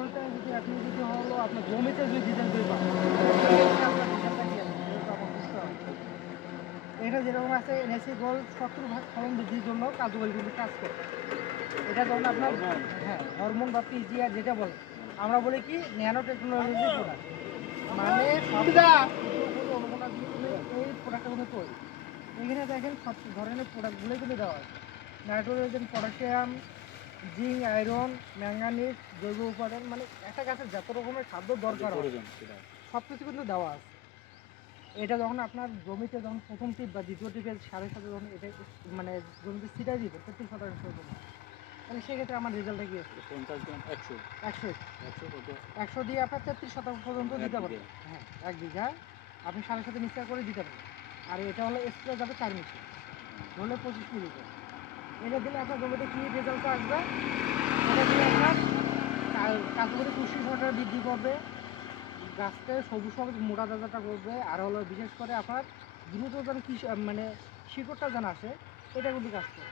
জলটা যদি আপনি যদি হলো আপনার জমিতে যদি দিতেন 2 পাক, আপনার রেজাল্টটা কি আসবে? সেটা তো আপনার বুঝতে হবে। এটা যেরকম আছে এনএসি গোল্ড 70% ফলন বৃদ্ধির জন্য কার্যকরী কিন্তু কাজ করে। এটা যখন আপনার হ্যাঁ, হরমোন বা পিজিআর যেটা বলে, আমরা বলি কি ন্যানো টেকনোলজি প্রোডাক্ট। মানে সবটা অনুমোদন দিয়ে কিন্তু এই প্রোডাক্টটা কিন্তু তৈরি। এখানে দেখেন সব ধরনের প্রোডাক্টগুলোই কিন্তু দেওয়া আছে। Nitrogen, potassium, zinc, iron, manganese, জৈব উপাদান মানে একটা গাছের যত রকমের খাদ্য দরকার হয় সব কিছু কিন্তু দেওয়া আছে। এটা যখন আপনার জমিতে যখন প্রথম টিপ বা দ্বিতীয় টিপের সারের সাথে যখন এটা মানে জমিতে ছিটাই দিব 33% জন্য, তাহলে সেক্ষেত্রে আমার রেজাল্টটা কি আসবে? 50 গ্রাম 100 একশো 100 কত একশো দিয়ে আপনার 33% পর্যন্ত দিতে পারবেন। হ্যাঁ, 1 বিঘায় আপনি সারের সাথে মিক্সার করে দিতে পারবেন। আর এটা হলো স্প্রে যাবে 4 মিশে, হলে 25 মিলি করে। এটা দিলে আপনার জমিতে কী রেজাল্ট আসবে? এটা দিলে আপনার কার্যকরী পুষ্টি সরবরাহ বৃদ্ধি করবে, গাছকে সবুজ সবুজ মোটা তাজাটা করবে, আর হলো বিশেষ করে আপনার দ্রুত যেন কি মানে শিকড়টা যেন আসে, এটা কিন্তু কাজ করে।